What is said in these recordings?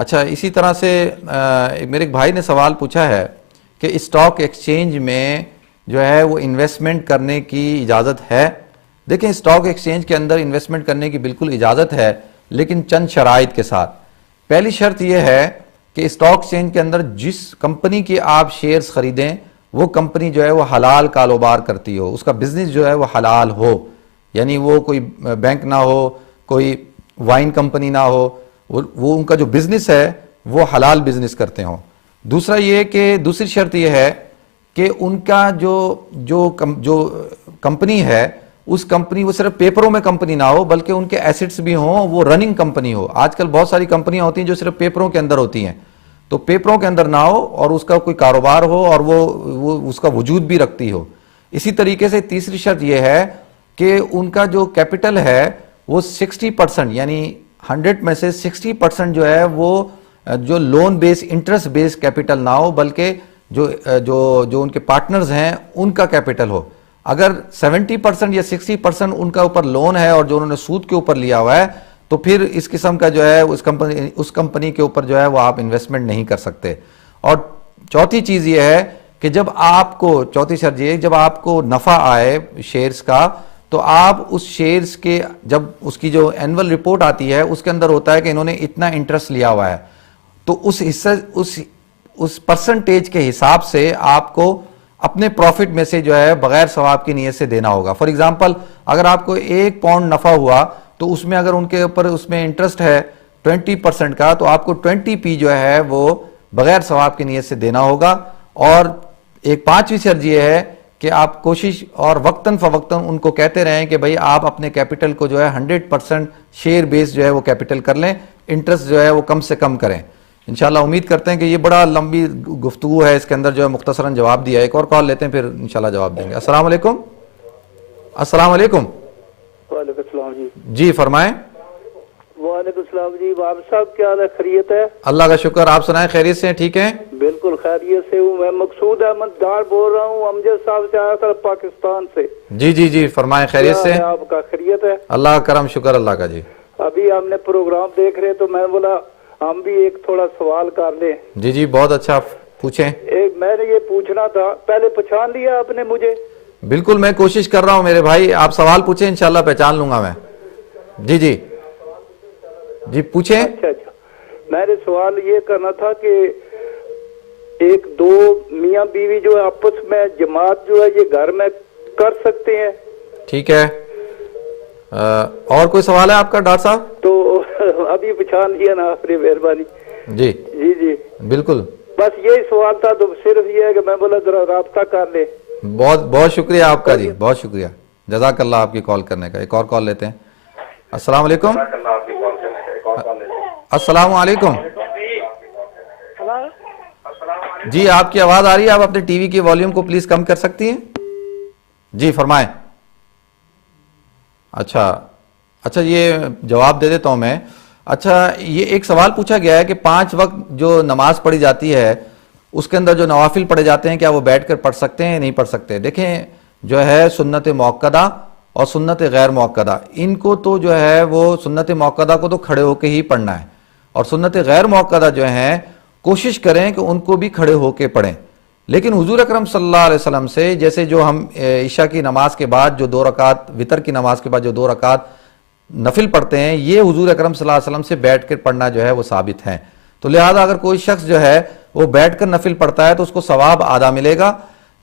اچھا اسی طرح سے میرے ایک بھائی نے سوال پوچھا ہے کہ اسٹاک ایکسچینج میں جو ہے وہ انویسٹمنٹ کرنے کی اجازت ہے. دیکھیں اسٹاک ایکسچینج کے اندر انویسٹمنٹ کرنے کی بالکل اجازت ہے لیکن چند شرائط کے ساتھ. پہلی شرط یہ ہے کہ اسٹاک ایکسچینج کے اندر جس کمپنی کی آپ شیئرز خریدیں وہ کمپنی جو ہے وہ حلال کاروبار کرتی ہو, اس کا بزنس جو ہے وہ حلال ہو, یعنی وہ کوئی بینک نہ ہو, کوئی وائن کمپنی نہ ہو, وہ ان کا جو بزنس ہے وہ حلال بزنس کرتے ہوں. دوسرا یہ کہ دوسری شرط یہ ہے کہ ان کا جو کمپنی ہے اس کمپنی وہ صرف پیپروں میں کمپنی نہ ہو بلکہ ان کے ایسٹس بھی ہوں, وہ رننگ کمپنی ہو. آج کل بہت ساری کمپنیاں ہوتی ہیں جو صرف پیپروں کے اندر ہوتی ہیں, تو پیپروں کے اندر نہ ہو اور اس کا کوئی کاروبار ہو اور وہ اس کا وجود بھی رکھتی ہو. اسی طریقے سے تیسری شرط یہ ہے کہ ان کا جو کیپٹل ہے وہ 60% یعنی 100 میں سے 60% جو ہے وہ جو لون بیس انٹرسٹ بیس کیپٹل نہ ہو بلکہ جو ان کے پارٹنرز ہیں ان کا کیپٹل ہو. اگر 70% یا 60% ان کا اوپر لون ہے اور جو انہوں نے سود کے اوپر لیا ہوا ہے تو پھر اس قسم کا جو ہے اس کمپنی کے اوپر جو ہے وہ آپ انویسٹمنٹ نہیں کر سکتے. اور چوتھی چیز یہ ہے کہ چوتھی شرط یہ ہے جب آپ کو نفع آئے شیئرز کا تو آپ اس شیئرز کے جب اس کی جو اینول رپورٹ آتی ہے اس کے اندر ہوتا ہے کہ انہوں نے اتنا انٹرسٹ لیا ہوا ہے تو اس حصہ اس پرسنٹیج کے حساب سے آپ کو اپنے پروفٹ میں سے جو ہے بغیر ثواب کی نیت سے دینا ہوگا. فار ایگزامپل اگر آپ کو 1 پاؤنڈ نفع ہوا تو اس میں اگر ان کے اوپر اس میں انٹرسٹ ہے 20% کا تو آپ کو 20p جو ہے وہ بغیر ثواب کی نیت سے دینا ہوگا. اور ایک 5ویں شرط یہ ہے کہ آپ کوشش اور وقتاً فوقتاً ان کو کہتے رہیں کہ بھئی آپ اپنے کیپٹل کو جو ہے 100% شیئر بیس جو ہے وہ کیپٹل کر لیں, انٹرسٹ جو ہے وہ کم سے کم کریں. انشاءاللہ امید کرتے ہیں کہ یہ بڑا لمبی گفتگو ہے, اس کے اندر جو ہے مختصراً جواب دیا ہے. ایک اور کال لیتے ہیں پھر انشاءاللہ جواب دیں گے. السلام علیکم. السلام علیکم. وعلیکم السلام جی. جی فرمائیں. وعلیکم السلام جی. باب صاحب کیا حال ہے, خیریت ہے؟ اللہ کا شکر, آپ سنائیں خیریت سے ہیں؟ ٹھیک ہیں بالکل خیریت سے ہوں. میں مقصود احمد ڈار بول رہا ہوں, امجد صاحب سے آیا تھا پاکستان سے. جی فرمائیں خیریت سے. آپ کا خیریت ہے؟ اللہ کا کرم شکر اللہ کا. جی ابھی ہم نے پروگرام دیکھ رہے تو میں بولا ہم بھی ایک تھوڑا سوال کر لیں. جی بہت اچھا, پوچھیں. میں نے یہ پوچھنا تھا, پہلے پہچان لیا آپ نے مجھے؟ بالکل میں کوشش کر رہا ہوں میرے بھائی, آپ سوال پوچھیں انشاءاللہ پہچان لوں گا میں. جی پوچھیں. اچھا میں نے سوال یہ کرنا تھا کہ ایک دو میاں بیوی جو ہے آپس میں جماعت جو ہے یہ گھر میں کر سکتے ہیں؟ ٹھیک ہے, اور کوئی سوال ہے آپ کا ڈاکٹر صاحب؟ تو ابھی پہچان لیا نا آپ نے, مہربانی. جی بالکل, بس یہی سوال تھا. تو صرف یہ ہے کہ میں بولا ذرا رابطہ کر لے. بہت شکریہ آپ کا جی, بہت شکریہ, جزاک اللہ آپ کی کال کرنے کا. ایک اور کال لیتے ہیں. السلام علیکم. السلام علیکم. جی آپ کی آواز آ رہی ہے, آپ اپنے ٹی وی کی والیوم کو پلیز کم کر سکتی ہیں؟ جی فرمائیں. اچھا یہ جواب دے دیتا ہوں میں. اچھا یہ ایک سوال پوچھا گیا ہے کہ 5 وقت جو نماز پڑھی جاتی ہے اس کے اندر جو نوافل پڑھے جاتے ہیں کیا وہ بیٹھ کر پڑھ سکتے ہیں نہیں پڑھ سکتے؟ دیکھیں جو ہے سنت موقدہ اور سنت غیر موقدہ, ان کو تو جو ہے وہ سنت موقدہ کو تو کھڑے ہو کے ہی پڑھنا ہے, اور سنت غیر موقدہ جو ہیں کوشش کریں کہ ان کو بھی کھڑے ہو کے پڑھیں. لیکن حضور اکرم صلی اللہ علیہ وسلم سے جیسے جو ہم عشاء کی نماز کے بعد جو 2 رکعت وتر کی نماز کے بعد جو 2 رکعت نفل پڑھتے ہیں یہ حضور اکرم صلی اللہ علیہ وسلم سے بیٹھ کر پڑھنا جو ہے وہ ثابت ہے. تو لہذا اگر کوئی شخص جو ہے وہ بیٹھ کر نفل پڑھتا ہے تو اس کو ثواب آدھا ملے گا,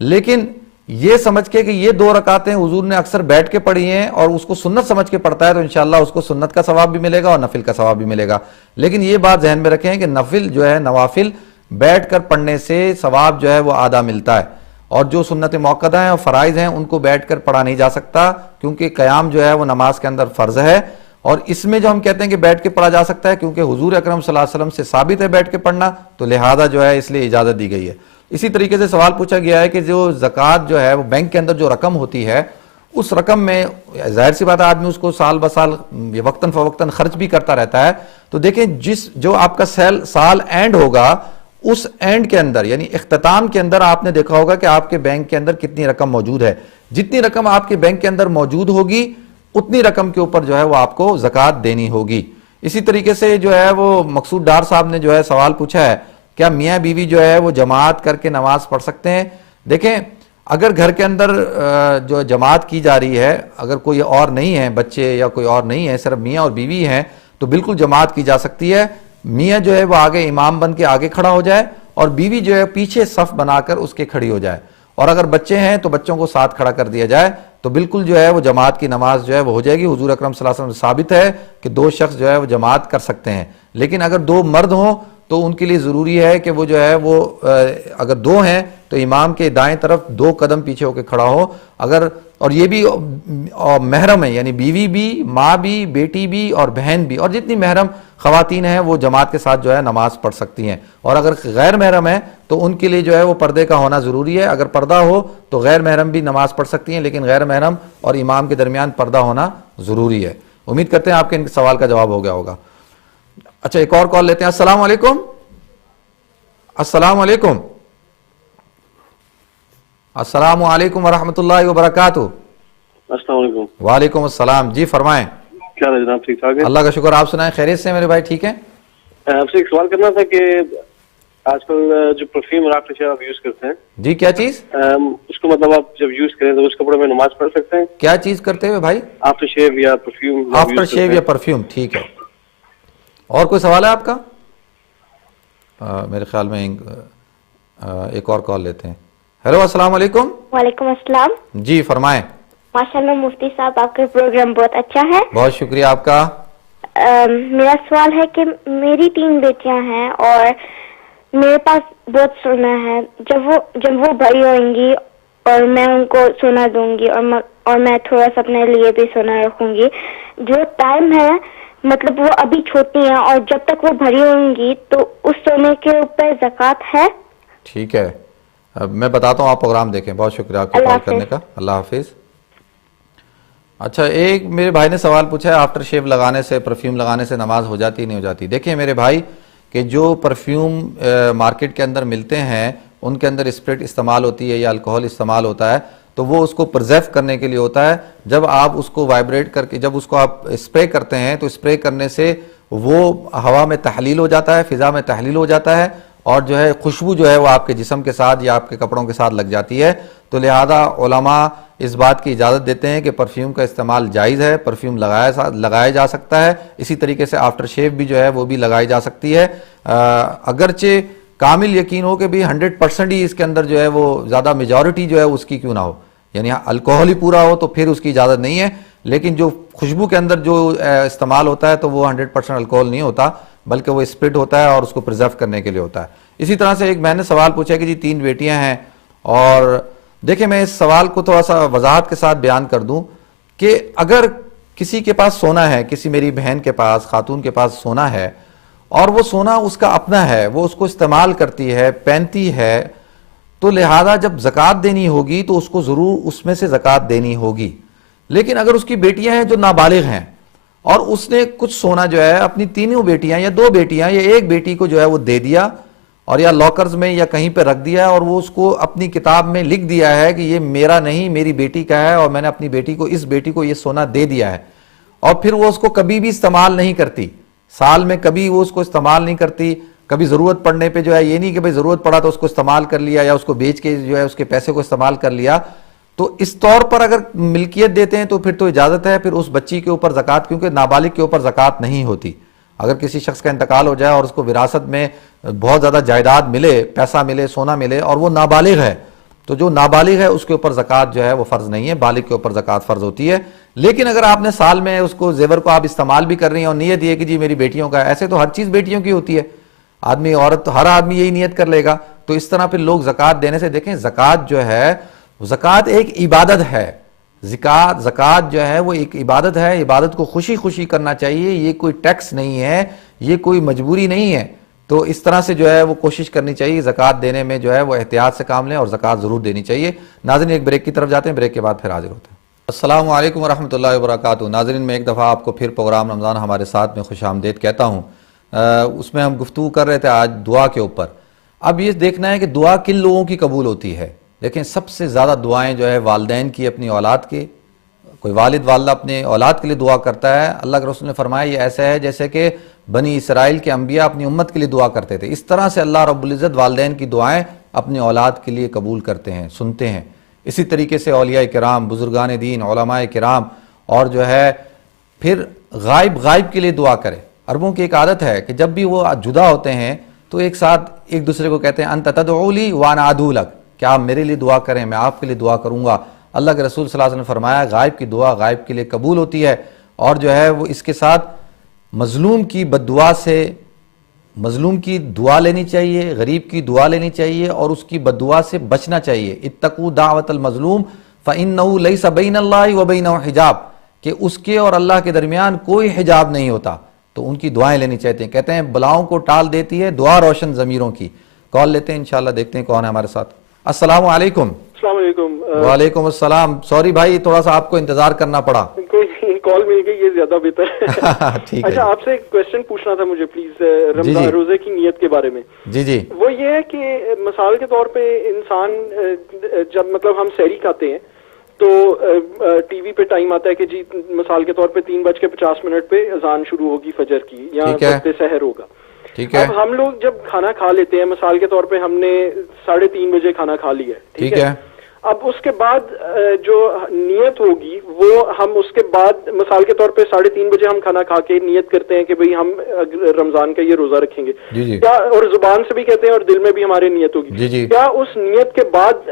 لیکن یہ سمجھ کے کہ یہ 2 رکعتیں حضور نے اکثر بیٹھ کے پڑھی ہیں اور اس کو سنت سمجھ کے پڑھتا ہے تو انشاءاللہ اس کو سنت کا ثواب بھی ملے گا اور نفل کا ثواب بھی ملے گا. لیکن یہ بات ذہن میں رکھیں کہ نفل جو ہے نوافل بیٹھ کر پڑھنے سے ثواب جو ہے وہ آدھا ملتا ہے, اور جو سنت موقدہ ہیں اور فرائض ہیں ان کو بیٹھ کر پڑھا نہیں جا سکتا کیونکہ قیام جو ہے وہ نماز کے اندر فرض ہے. اور اس میں جو ہم کہتے ہیں کہ بیٹھ کے پڑھا جا سکتا ہے کیونکہ حضور اکرم صلی اللہ علیہ وسلم سے ثابت ہے بیٹھ کے پڑھنا, تو لہذا جو ہے اس لیے اجازت دی گئی ہے. اسی طریقے سے سوال پوچھا گیا ہے کہ جو زکوٰۃ جو ہے وہ بینک کے اندر جو رقم ہوتی ہے اس رقم میں ظاہر سی بات ہے آدمی اس کو سال بسال وقتاً فوقتاً خرچ بھی کرتا رہتا ہے. تو دیکھیں جو آپ کا سال اینڈ ہوگا اس اینڈ کے اندر یعنی اختتام کے اندر آپ نے دیکھا ہوگا کہ آپ کے بینک کے اندر کتنی رقم موجود ہے. جتنی رقم آپ کے بینک کے اندر موجود ہوگی اتنی رقم کے اوپر جو ہے وہ آپ کو زکوٰۃ دینی ہوگی. اسی طریقے سے جو ہے وہ مقصود ڈار صاحب نے جو ہے سوال پوچھا ہے کیا میاں بیوی جو ہے وہ جماعت کر کے نماز پڑھ سکتے ہیں؟ دیکھیں اگر گھر کے اندر جو جماعت کی جا رہی ہے، اگر کوئی اور نہیں ہے، بچے یا کوئی اور نہیں ہے، صرف میاں اور بیوی ہیں، تو بالکل جماعت کی جا سکتی ہے. میاں جو ہے وہ آگے امام بن کے آگے کھڑا ہو جائے اور بیوی جو ہے پیچھے صف بنا کر اس کے کھڑی ہو جائے، اور اگر بچے ہیں تو بچوں کو ساتھ کھڑا کر دیا جائے، تو بالکل جو ہے وہ جماعت کی نماز جو ہے وہ ہو جائے گی. حضور اکرم صلی اللہ علیہ وسلم سے ثابت ہے کہ 2 شخص جو ہے وہ جماعت کر سکتے ہیں. لیکن اگر 2 مرد ہوں تو ان کے لیے ضروری ہے کہ وہ جو ہے وہ اگر 2 ہیں تو امام کے دائیں طرف 2 قدم پیچھے ہو کے کھڑا ہو. اگر اور یہ بھی محرم ہے، یعنی بیوی بھی، ماں بھی، بیٹی بھی اور بہن بھی، اور جتنی محرم خواتین ہیں وہ جماعت کے ساتھ جو ہے نماز پڑھ سکتی ہیں. اور اگر غیر محرم ہے تو ان کے لیے جو ہے وہ پردے کا ہونا ضروری ہے. اگر پردہ ہو تو غیر محرم بھی نماز پڑھ سکتی ہیں، لیکن غیر محرم اور امام کے درمیان پردہ ہونا ضروری ہے. امید کرتے ہیں آپ کے ان سوال کا جواب ہو گیا ہوگا. اچھا ایک اور کال لیتے ہیں. السلام علیکم. السلام علیکم. السلام علیکم ورحمۃ اللہ وبرکاتہ. السلام علیکم. وعلیکم السلام. جی فرمائیں. کیا ہے جناب، ٹھیک ٹھاک ہے؟ اللہ کا شکر. آپ سنائیں، خیریت سے میرے بھائی؟ ٹھیک ہے. آپ سے ایک سوال کرنا تھا کہ آج کل جو پرفیوم اور آفٹر شیو آپ یوز کرتے ہیں، جی کیا چیز؟ اس کو مطلب آپ جب یوز کریں تو اس کپڑے میں نماز پڑھ سکتے ہیں؟ کیا چیز کرتے ہوئے بھائی؟ آفٹر شیو یا پرفیوم؟ آفٹر شیو یا پرفیوم. ٹھیک ہے. اور کوئی سوال ہے آپ کا؟ میرے خیال میں ایک اور کال لیتے ہیں. ہیلو السلام علیکم. وعلیکم السلام. جی فرمائیں. ماشاءاللہ مفتی صاحب آپ کا پروگرام بہت اچھا ہے. بہت شکریہ آپ کا. میرا سوال ہے کہ میری 3 بیٹیاں ہیں اور میرے پاس بہت سونا ہے. جب وہ بڑی ہوئیں گی اور میں ان کو سونا دوں گی اور میں تھوڑا سا اپنے لیے بھی سونا رکھوں گی، جو ٹائم ہے مطلب وہ ابھی چھوٹی ہیں اور جب تک وہ بڑی ہوں گی تو اس سونے کے اوپر زکوٰۃ ہے؟ ٹھیک ہے، میں بتاتا ہوں، آپ پروگرام دیکھیں. بہت شکریہ آپ کو کال کرنے کا. اللہ حافظ. اچھا ایک میرے بھائی نے سوال پوچھا ہے آفٹر شیو لگانے سے، پرفیوم لگانے سے نماز ہو جاتی نہیں ہو جاتی؟ دیکھیں میرے بھائی کہ جو پرفیوم مارکیٹ کے اندر ملتے ہیں ان کے اندر اسپرٹ استعمال ہوتی ہے یا الکوہل استعمال ہوتا ہے، تو وہ اس کو پرزرو کرنے کے لیے ہوتا ہے. جب آپ اس کو وائبریٹ کر کے جب اس کو آپ اسپرے کرتے ہیں تو اسپرے کرنے سے وہ ہوا میں تحلیل ہو جاتا ہے، فضا میں تحلیل ہو جاتا ہے، اور جو ہے خوشبو جو ہے وہ آپ کے جسم کے ساتھ یا آپ کے کپڑوں کے ساتھ لگ جاتی ہے. تو لہذا علماء اس بات کی اجازت دیتے ہیں کہ پرفیوم کا استعمال جائز ہے، پرفیوم لگایا جا سکتا ہے. اسی طریقے سے آفٹر شیو بھی جو ہے وہ بھی لگائی جا سکتی ہے، اگرچہ کامل یقین ہو کہ بھی 100% ہی اس کے اندر جو ہے وہ زیادہ میجورٹی جو ہے اس کی کیوں نہ ہو، یعنی الکوہل ہی پورا ہو تو پھر اس کی اجازت نہیں ہے. لیکن جو خوشبو کے اندر جو استعمال ہوتا ہے تو وہ 100% الکوہل نہیں ہوتا، بلکہ وہ اسپرٹ ہوتا ہے اور اس کو پرزرو کرنے کے لیے ہوتا ہے. اسی طرح سے ایک میں نے سوال پوچھا کہ جی 3 بیٹیاں ہیں، اور دیکھیں میں اس سوال کو تھوڑا سا وضاحت کے ساتھ بیان کر دوں کہ اگر کسی کے پاس سونا ہے، کسی میری بہن کے پاس، خاتون کے پاس سونا ہے، اور وہ سونا اس کا اپنا ہے، وہ اس کو استعمال کرتی ہے، پہنتی ہے، تو لہذا جب زکوٰۃ دینی ہوگی تو اس کو ضرور اس میں سے زکوٰۃ دینی ہوگی. لیکن اگر اس کی بیٹیاں ہیں جو نابالغ ہیں اور اس نے کچھ سونا جو ہے اپنی 3 بیٹیاں یا 2 بیٹیاں یا 1 بیٹی کو جو ہے وہ دے دیا، اور یا لاکرز میں یا کہیں پہ رکھ دیا ہے، اور وہ اس کو اپنی کتاب میں لکھ دیا ہے کہ یہ میرا نہیں میری بیٹی کا ہے اور میں نے اپنی بیٹی کو اس بیٹی کو یہ سونا دے دیا ہے، اور پھر وہ اس کو کبھی بھی استعمال نہیں کرتی، سال میں کبھی وہ اس کو استعمال نہیں کرتی، کبھی ضرورت پڑنے پہ جو ہے یہ نہیں کہ بھئی ضرورت پڑا تو اس کو استعمال کر لیا یا اس کو بیچ کے جو ہے اس کے پیسے کو استعمال کر لیا، تو اس طور پر اگر ملکیت دیتے ہیں تو پھر تو اجازت ہے، پھر اس بچی کے اوپر زکوٰۃ، کیونکہ نابالغ کے اوپر زکوٰۃ نہیں ہوتی. اگر کسی شخص کا انتقال ہو جائے اور اس کو وراثت میں بہت زیادہ جائیداد ملے، پیسہ ملے، سونا ملے، اور وہ نابالغ ہے، تو جو نابالغ ہے اس کے اوپر زکوٰۃ جو ہے وہ فرض نہیں ہے، بالغ کے اوپر زکوٰۃ فرض ہوتی ہے. لیکن اگر آپ نے سال میں اس کو زیور کو آپ استعمال بھی کر رہی ہیں اور نیت یہ کہ جی میری بیٹیوں کا ہے، ایسے تو ہر چیز بیٹیوں کی ہوتی ہے، آدمی عورت ہر آدمی یہی نیت کر لے گا، تو اس طرح پھر لوگ زکوٰۃ دینے سے، دیکھیں زکوٰۃ جو ہے، زکوٰۃ ایک عبادت ہے، زکوٰۃ جو ہے وہ ایک عبادت ہے، عبادت کو خوشی خوشی کرنا چاہیے، یہ کوئی ٹیکس نہیں ہے، یہ کوئی مجبوری نہیں ہے. تو اس طرح سے جو ہے وہ کوشش کرنی چاہیے زکوٰۃ دینے میں جو ہے وہ احتیاط سے کام لیں اور زکوٰۃ ضرور دینی چاہیے. ناظرین ایک بریک کی طرف جاتے ہیں، بریک کے بعد پھر حاضر ہوتے ہیں. السلام علیکم ورحمۃ اللہ وبرکاتہ. ناظرین میں ایک دفعہ آپ کو پھر پروگرام رمضان ہمارے ساتھ میں خوش آمدید کہتا ہوں. اس میں ہم گفتگو کر رہے تھے آج دعا کے اوپر. اب یہ دیکھنا ہے کہ دعا کن لوگوں کی قبول ہوتی ہے. دیکھیں سب سے زیادہ دعائیں جو ہے والدین کی اپنی اولاد کے کوئی والد والدہ اپنے اولاد کے لیے دعا کرتا ہے، اللہ کے رسول نے فرمایا یہ ایسا ہے جیسے کہ بنی اسرائیل کے انبیاء اپنی امت کے لیے دعا کرتے تھے، اس طرح سے اللہ رب العزت والدین کی دعائیں اپنے اولاد کے لیے قبول کرتے ہیں، سنتے ہیں۔ اسی طریقے سے اولیاء کرام، بزرگان دین، علماء کرام، اور جو ہے پھر غائب کے لیے دعا کرے۔ عربوں کی ایک عادت ہے کہ جب بھی وہ جدا ہوتے ہیں تو ایک ساتھ ایک دوسرے کو کہتے ہیں انت تدعو لی وانا ادعو لک، کہ آپ میرے لیے دعا کریں میں آپ کے لیے دعا کروں گا۔ اللہ کے رسول صلی اللہ علیہ وسلم نے فرمایا غائب کی دعا غائب کے لیے قبول ہوتی ہے، اور جو ہے وہ اس کے ساتھ مظلوم کی بد دعا سے، مظلوم کی دعا لینی چاہیے، غریب کی دعا لینی چاہیے، اور اس کی بد دعا سے بچنا چاہیے۔ اتقوا دعوت المظلوم فإنه ليس بين الله وبينه حجاب، کہ اس کے اور اللہ کے درمیان کوئی حجاب نہیں ہوتا، تو ان کی دعائیں لینی چاہتے ہیں۔ کہتے ہیں بلاؤں کو ٹال دیتی ہے دعا روشن ضمیروں کی۔ کال لیتے ہیں انشاءاللہ، دیکھتے ہیں کون ہے ہمارے ساتھ۔ السلام علیکم۔ السلام علیکم۔ وعلیکم السلام، سوری بھائی تھوڑا سا آپ کو انتظار کرنا پڑا۔ کوئی کال مل گئی، یہ زیادہ بہتر ہے۔ ٹھیک ہے۔ اچھا آپ سے ایک کوشچن پوچھنا تھا مجھے پلیز، رمضان روزے کی نیت کے بارے میں۔ جی وہ یہ ہے کہ مثال کے طور پہ انسان جب مطلب ہم سحری کھاتے ہیں تو ٹی وی پہ ٹائم آتا ہے کہ جی مثال کے طور پہ 3:50 پہ اذان شروع ہوگی فجر کی یا وقت سحر ہوگا۔ ٹھیک ہے۔ اب ہم لوگ جب کھانا کھا لیتے ہیں، مثال کے طور پہ ہم نے 3:30 بجے کھانا کھا لیا، ٹھیک ہے۔ اب اس کے بعد جو نیت ہوگی وہ ہم اس کے بعد مثال کے طور پہ 3:30 بجے ہم کھانا کھا کے نیت کرتے ہیں کہ بھئی ہم رمضان کا یہ روزہ رکھیں گے، کیا اور زبان سے بھی کہتے ہیں اور دل میں بھی ہماری نیت ہوگی، کیا اس نیت کے بعد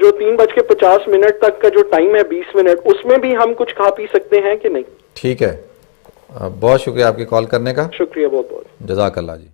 جو 3:50 تک کا جو ٹائم ہے 20 منٹ، اس میں بھی ہم کچھ کھا پی سکتے ہیں کہ نہیں؟ ٹھیک ہے، بہت شکریہ آپ کی کال کرنے کا، شکریہ بہت بہت، جزاک اللہ جی۔